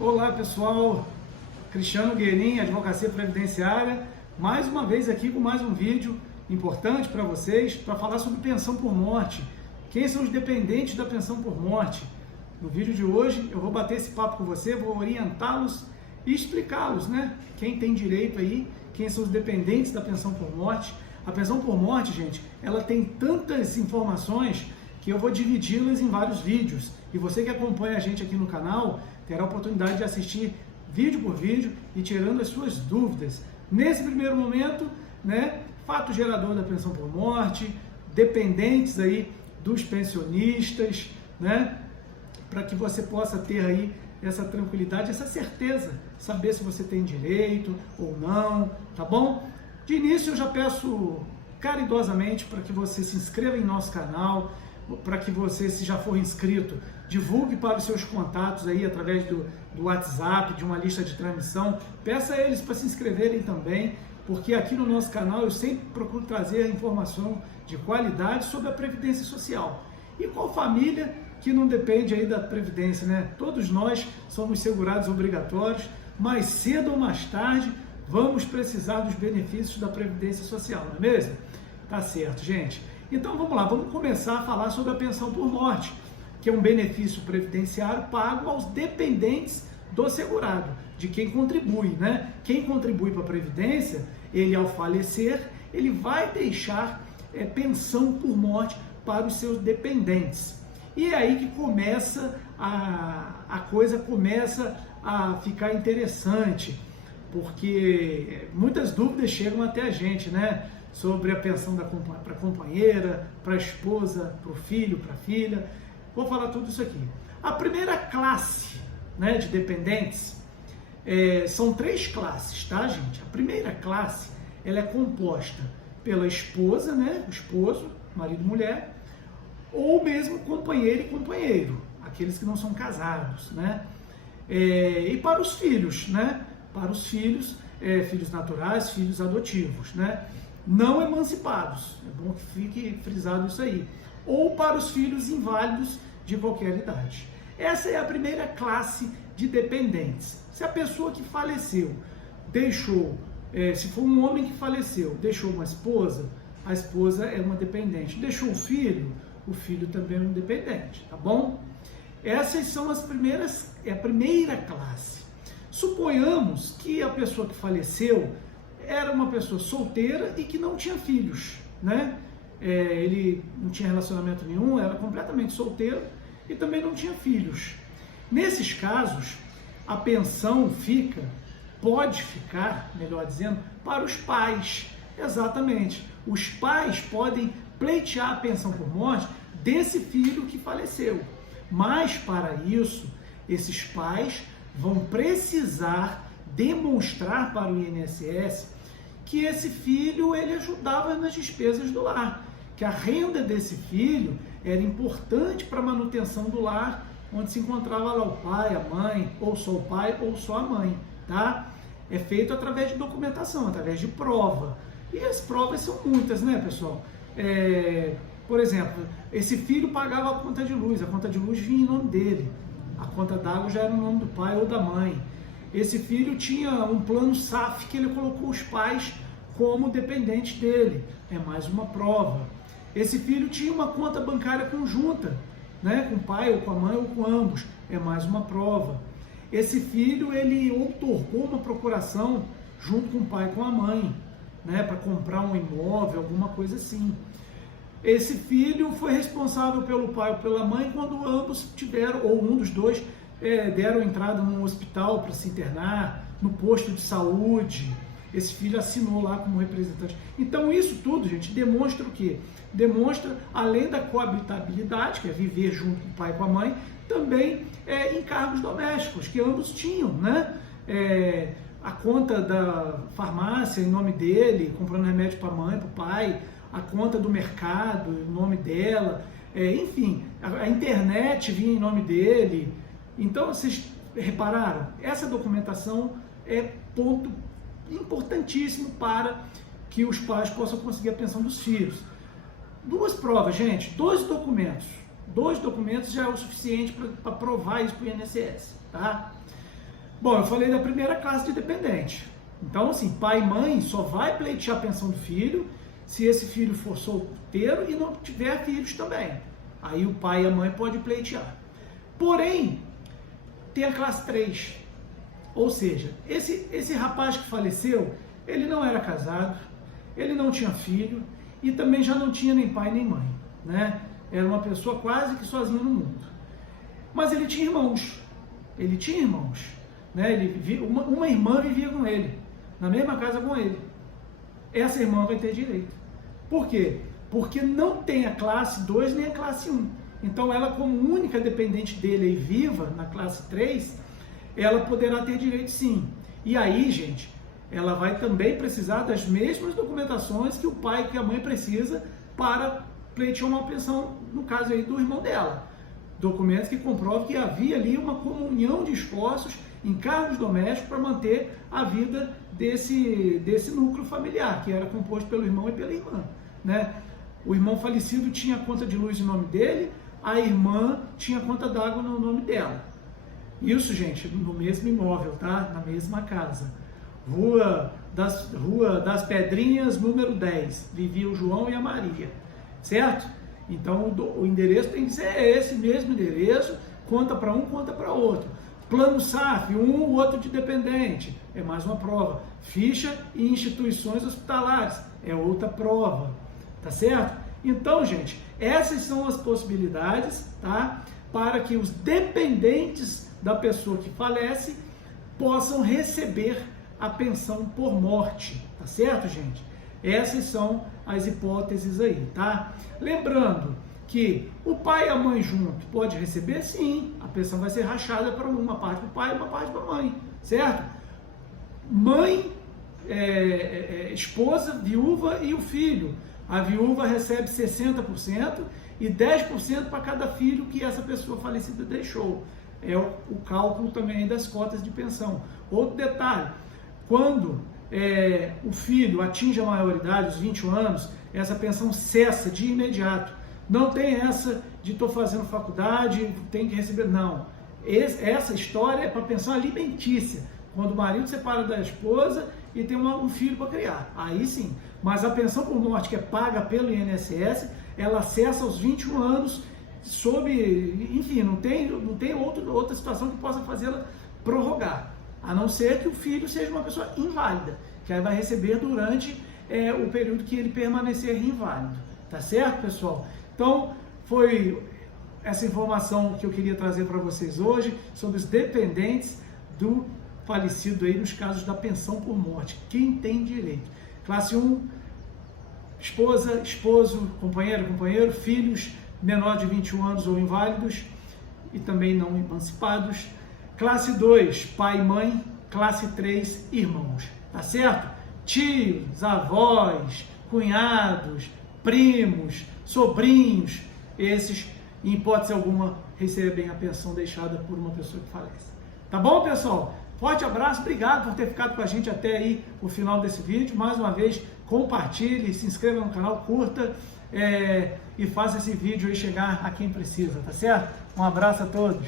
Olá pessoal, Cristiano Guerin, Advocacia Previdenciária, mais uma vez aqui com mais um vídeo importante para vocês, para falar sobre pensão por morte. Quem são os dependentes da pensão por morte? No vídeo de hoje eu vou bater esse papo com você, vou orientá-los e explicá-los, né? Quem tem direito aí, quem são os dependentes da pensão por morte. A pensão por morte, gente, ela tem tantas informações que eu vou dividi-las em vários vídeos. E você que acompanha a gente aqui no canal terá a oportunidade de assistir vídeo por vídeo e tirando as suas dúvidas. Nesse primeiro momento, né, fato gerador da pensão por morte, dependentes aí dos pensionistas, né, para que você possa ter aí essa tranquilidade, essa certeza, saber se você tem direito ou não, tá bom? De início eu já peço caridosamente para que você se inscreva em nosso canal, para que você, se já for inscrito, divulgue para os seus contatos aí através do WhatsApp, de uma lista de transmissão. Peça a eles para se inscreverem também, porque aqui no nosso canal eu sempre procuro trazer informação de qualidade sobre a Previdência Social. E qual família que não depende aí da Previdência, né? Todos nós somos segurados obrigatórios, mais cedo ou mais tarde vamos precisar dos benefícios da Previdência Social, não é mesmo? Tá certo, gente. Então vamos lá, vamos começar a falar sobre a pensão por morte, que é um benefício previdenciário pago aos dependentes do segurado, de quem contribui, né? Quem contribui para a Previdência, ele ao falecer, ele vai deixar pensão por morte para os seus dependentes. E é aí que começa a coisa começa a ficar interessante, porque muitas dúvidas chegam até a gente, né? Sobre a pensão para a companheira, para a esposa, para o filho, para a filha. Vou falar tudo isso aqui. A primeira classe, né, de dependentes, são três classes, tá, gente? A primeira classe, ela é composta pela esposa, né, o esposo, marido e mulher, ou mesmo companheiro e companheiro, aqueles que não são casados, né? E para os filhos, né? Para os filhos, filhos naturais, filhos adotivos, né? Não emancipados, é bom que fique frisado isso aí, ou para os filhos inválidos de qualquer idade. Essa é a primeira classe de dependentes. Se a pessoa que faleceu deixou, se for um homem que faleceu, deixou uma esposa, a esposa é uma dependente. Deixou o filho também é um dependente, tá bom? Essas são as primeiras, é a primeira classe. Suponhamos que a pessoa que faleceu era uma pessoa solteira e que não tinha filhos, né? Ele não tinha relacionamento nenhum, era completamente solteiro e também não tinha filhos. Nesses casos, a pensão pode ficar, melhor dizendo, para os pais. Exatamente. Os pais podem pleitear a pensão por morte desse filho que faleceu. Mas, para isso, esses pais vão precisar demonstrar para o INSS que esse filho ele ajudava nas despesas do lar, que a renda desse filho era importante para a manutenção do lar, onde se encontrava lá o pai, a mãe, ou só o pai ou só a mãe, tá? É feito através de documentação, através de prova. E as provas são muitas, né, pessoal? Por exemplo, esse filho pagava a conta de luz vinha em nome dele, a conta d'água já era no nome do pai ou da mãe. Esse filho tinha um plano SAF que ele colocou os pais como dependentes dele. É mais uma prova. Esse filho tinha uma conta bancária conjunta, né, com o pai ou com a mãe ou com ambos. É mais uma prova. Esse filho, ele outorgou uma procuração junto com o pai e com a mãe, né, para comprar um imóvel, alguma coisa assim. Esse filho foi responsável pelo pai ou pela mãe quando ambos tiveram, ou um dos dois, deram entrada num hospital para se internar, no posto de saúde. Esse filho assinou lá como representante. Então isso tudo, gente, demonstra o quê? Demonstra, além da coabitabilidade, que é viver junto com o pai e com a mãe, também encargos domésticos, que ambos tinham, né? A conta da farmácia em nome dele, comprando remédio para a mãe, para o pai, a conta do mercado em nome dela, enfim, a internet vinha em nome dele. Então, vocês repararam? Essa documentação é ponto importantíssimo para que os pais possam conseguir a pensão dos filhos. Duas provas, gente, dois documentos. 2 documentos já é o suficiente para provar isso para o INSS, tá? Bom, eu falei da primeira classe de dependente. Então, assim, pai e mãe só vai pleitear a pensão do filho se esse filho for solteiro e não tiver filhos também. Aí o pai e a mãe podem pleitear. Porém, tem a classe 3. Ou seja, esse rapaz que faleceu, ele não era casado, ele não tinha filho e também já não tinha nem pai nem mãe, né? Era uma pessoa quase que sozinha no mundo. Mas ele tinha irmãos. Né? Uma irmã vivia com ele, na mesma casa com ele. Essa irmã vai ter direito. Por quê? Porque não tem a classe 2 nem a classe 1. Então ela, como única dependente dele e viva na classe 3, ela poderá ter direito sim. E aí, gente, ela vai também precisar das mesmas documentações que o pai e que a mãe precisa para pleitear uma pensão, no caso aí do irmão dela. Documentos que comprovam que havia ali uma comunhão de esforços, encargos domésticos para manter a vida desse núcleo familiar, que era composto pelo irmão e pela irmã, né? O irmão falecido tinha conta de luz em nome dele, a irmã tinha conta d'água no nome dela. Isso, gente, no mesmo imóvel, tá? Na mesma casa. Rua das Pedrinhas, número 10. Vivia o João e a Maria, certo? Então o endereço tem que ser esse mesmo endereço, conta para um, conta para outro. Plano SAF, o outro de dependente, é mais uma prova. Ficha e instituições hospitalares, é outra prova, tá certo? Então, gente, essas são as possibilidades, tá? Para que os dependentes da pessoa que falece possam receber a pensão por morte, tá certo, gente? Essas são as hipóteses aí, tá? Lembrando que o pai e a mãe junto pode receber, sim, a pensão vai ser rachada para uma parte para o pai e uma parte para a mãe, certo? Mãe, esposa, viúva e o filho. A viúva recebe 60% e 10% para cada filho que essa pessoa falecida deixou. É o cálculo também das cotas de pensão. Outro detalhe, quando o filho atinge a maioridade, os 21 anos, essa pensão cessa de imediato. Não tem essa de estou fazendo faculdade, tem que receber, não. Essa história é para pensão alimentícia, quando o marido separa da esposa e tem um filho para criar, aí sim. Mas a pensão por morte que é paga pelo INSS, ela cessa aos 21 anos, enfim, não tem outra situação que possa fazê-la prorrogar, a não ser que o filho seja uma pessoa inválida, que aí vai receber durante o período que ele permanecer inválido, tá certo, pessoal? Então, foi essa informação que eu queria trazer para vocês hoje sobre os dependentes do falecido aí nos casos da pensão por morte. Quem tem direito? Classe 1, esposa, esposo, companheiro, filhos menor de 21 anos ou inválidos e também não emancipados. Classe 2, pai e mãe. Classe 3, irmãos. Tá certo? Tios, avós, cunhados, primos, sobrinhos, esses, em hipótese alguma, recebem a pensão deixada por uma pessoa que falece. Tá bom, pessoal? Forte abraço, obrigado por ter ficado com a gente até aí o final desse vídeo. Mais uma vez, compartilhe, se inscreva no canal, curta e faça esse vídeo aí chegar a quem precisa, tá certo? Um abraço a todos.